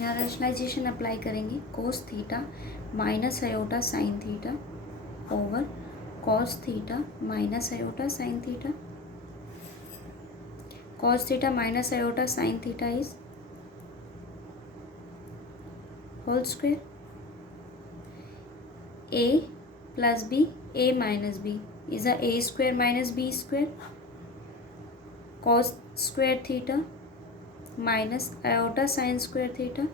यहाँ rationalisation apply करेंगे, cos theta minus iota sine theta over cos theta minus iota sine theta. Cos theta minus iota sin theta is whole square. A plus B, A minus B is a square minus B square. Cos square theta minus iota sin square theta.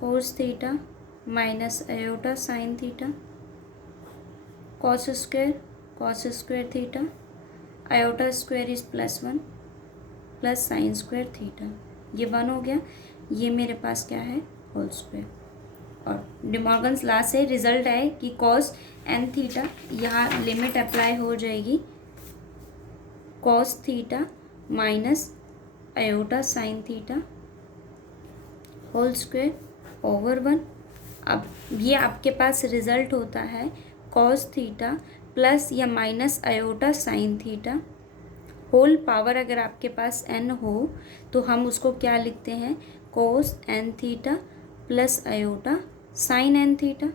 Cos theta minus iota sin theta. Cos square theta, iota square is +1 plus sine square theta. ये 1 हो गया. ये मेरे पास क्या है, whole square. और De Morgan's law से रिजल्ट है कि कॉस एन थीटा, यहाँ लिमिट अप्लाई हो जाएगी, cos theta minus iota sine theta whole square over 1. अब ये आपके पास रिजल्ट होता है कॉस थीटा प्लस या minus iota sine theta whole power. अगर आपके पास n हो तो हम उसको क्या लिखते हैं, cos n theta plus iota sine n theta.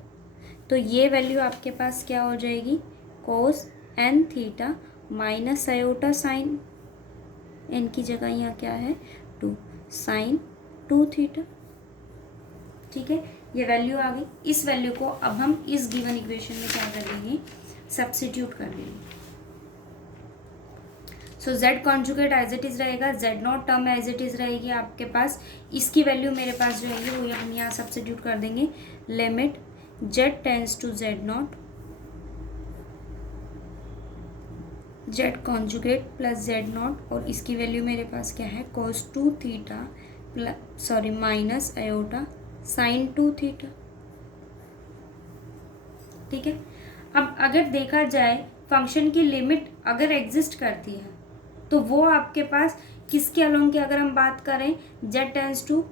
तो ये वैल्यू आपके पास क्या हो जाएगी, cos n theta minus iota sine n की जगह यहाँ क्या है 2 साइन 2 थीटा. ठीक है, ये वैल्यू आ गई. इस वैल्यू को अब हम इस गिवन इक्वेशन में क्या कर लेंगे, सब्स्टिट्यूट कर लेंगे. So z conjugate as it is रहेगा, z not term as it is रहेगी आपके पास. इसकी वैल्यू मेरे पास जो है वो हम यहाँ सब्स्टिट्यूट कर देंगे. Limit z tends to z not, z conjugate plus z not, और इसकी वैल्यू मेरे पास क्या है, cos 2 theta minus iota sine 2 theta. ठीक है. अब अगर देखा जाए फंक्शन की लिमिट अगर एग्जिस्ट करती है तो वो आपके पास किसके अलोंग की अगर हम बात करें, z tends to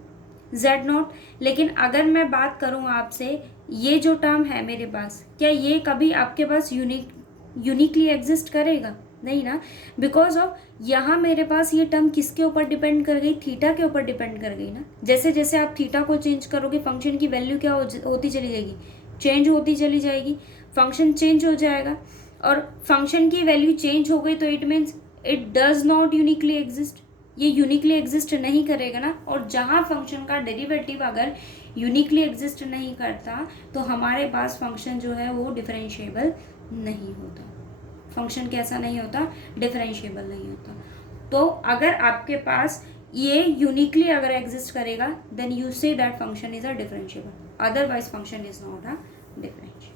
z not. लेकिन अगर मैं बात करूं आपसे, ये जो टर्म है मेरे पास, क्या ये कभी आपके पास यूनिकली एग्जिस्ट करेगा, नहीं ना. बिकॉज ऑफ यहाँ मेरे पास ये टर्म किसके ऊपर डिपेंड कर गई, थीटा के ऊपर डिपेंड कर गई ना. जैसे जैसे आप थीटा को चेंज करोगे फंक्शन की वैल्यू क्या होती चली जाएगी, चेंज होती चली जाएगी. फंक्शन चेंज हो जाएगा, और फंक्शन की वैल्यू चेंज हो गई तो it means it does not uniquely exist. ये यूनिकली एग्जिस्ट नहीं करेगा ना. और जहाँ फंक्शन का डेरिवेटिव अगर यूनिकली एग्जिस्ट नहीं करता तो हमारे पास फंक्शन जो है वो डिफरेंशिएबल नहीं होता. फंक्शन कैसा नहीं होता, डिफरेंशिएबल नहीं होता. तो अगर आपके पास ये यूनिकली अगर एग्जिस्ट करेगा then you say that function is a differentiable, otherwise function is not a differentiable.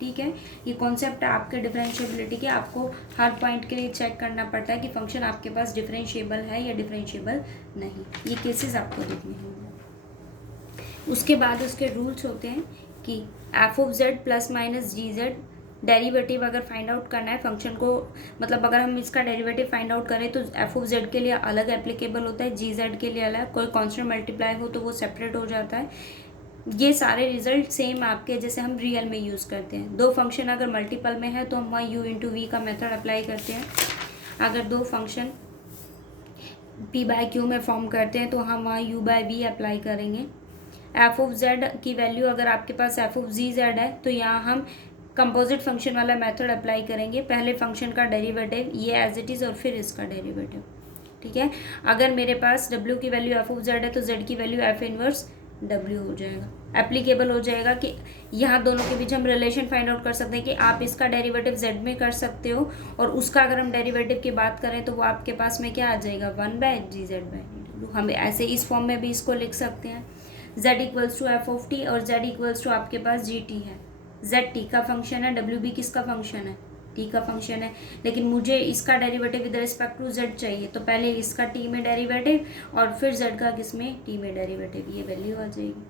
ठीक है, ये कॉन्सेप्ट है आपके डिफरेंशिएबिलिटी के. आपको हर पॉइंट के लिए चेक करना पड़ता है कि फंक्शन आपके पास डिफरेंशिएबल है या डिफरेंशिएबल नहीं. ये केसेस आपको देखने होंगे. उसके बाद उसके रूल्स होते हैं कि F of Z plus minus G Z derivative अगर फाइंड आउट करना है फंक्शन को, मतलब अगर हम इसका डेरिवेटिव फाइंड आउट करें तो एफ ऑफ जेड के लिए अलग एप्लीकेबल होता है, जी जेड के लिए अलग. कोई कॉन्स्टेंट मल्टीप्लाई हो तो वो सेपरेट हो जाता है. ये सारे रिजल्ट सेम आपके जैसे हम रियल में यूज़ करते हैं. दो फंक्शन अगर मल्टीपल में है तो हम वहाँ u इंटू वी का मेथड अप्लाई करते हैं. अगर दो फंक्शन p बाय क्यू में फॉर्म करते हैं तो हम वहाँ u बाय वी अप्लाई करेंगे. एफ ऑफ जेड की वैल्यू अगर आपके पास एफ ऑफ जी जेड है तो यहाँ हम कंपोजिट फंक्शन वाला मेथड अप्लाई करेंगे. पहले फंक्शन का डेरिवेटिव ये एज इट इज़ और फिर इसका डेरिवेटिव. ठीक है, अगर मेरे पास w की वैल्यू एफ ऑफ जेड है तो z की वैल्यू एफ इनवर्स w हो जाएगा. एप्लीकेबल हो जाएगा कि यहाँ दोनों के बीच हम रिलेशन फाइंड आउट कर सकते हैं कि आप इसका डेरिवेटिव z में कर सकते हो और उसका अगर हम डेरिवेटिव की बात करें तो वो आपके पास में क्या आ जाएगा 1/gz/. हम ऐसे इस फॉर्म में भी इसको लिख सकते हैं. z equals to F of T और z इक्वल्स टू आपके पास जी टी है. z टी का फंक्शन है, w भी किसका फंक्शन है, टी का फंक्शन है. लेकिन मुझे इसका derivative with respect to z चाहिए तो पहले इसका टी में डेरिवेटिव और फिर z का किस में टी में डेरिवेटिव. ये वैल्यू आ जाएगी.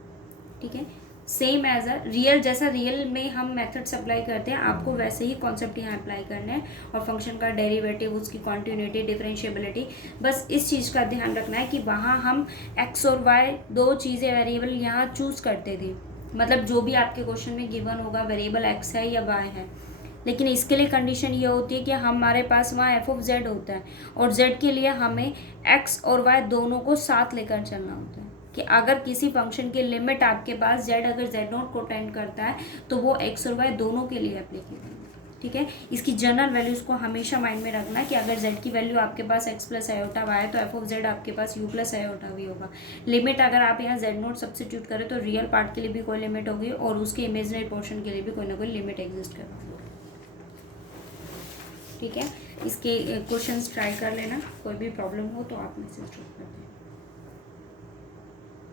ठीक है, सेम एज अ रियल, जैसा रियल में हम मेथड्स अप्लाई करते हैं आपको वैसे ही कॉन्सेप्ट यहाँ अप्लाई करना है. और फंक्शन का डेरिवेटिव, उसकी कॉन्टिन्यूटी, डिफरेंशिएबिलिटी, बस इस चीज़ का ध्यान रखना है कि वहाँ हम x और y दो चीज़ें वेरिएबल यहाँ चूज़ करते थे. मतलब जो भी आपके क्वेश्चन में गिवन होगा वेरिएबल x है या y है, लेकिन इसके लिए कंडीशन ये होती है कि हमारे पास वहाँ एफ ऑफ जेड होता है और जेड के लिए हमें एक्स और वाई दोनों को साथ लेकर चलना होता है कि अगर किसी फंक्शन की लिमिट आपके पास जेड अगर जेड नॉट को टेंड करता है तो वो एक्स और वाई दोनों के लिए एप्लीकेबल है। ठीक है, इसकी जनरल वैल्यूज़ को हमेशा माइंड में रखना कि अगर z की वैल्यू आपके पास x प्लस आयोटा वाई है तो एफ ऑफ जेड आपके पास u प्लस आयोटा भी होगा। लिमिट अगर आप यहाँ z नोट सब्सिट्यूट करें तो रियल पार्ट के लिए भी कोई लिमिट होगी और उसके इमेजिनरी पोर्शन के लिए भी कोई ना कोई लिमिट एग्जिस्ट करवाएगी। ठीक है, इसके क्वेश्चंस ट्राई कर लेना, कोई भी प्रॉब्लम हो तो आप मैसेज ड्रॉप कर दें।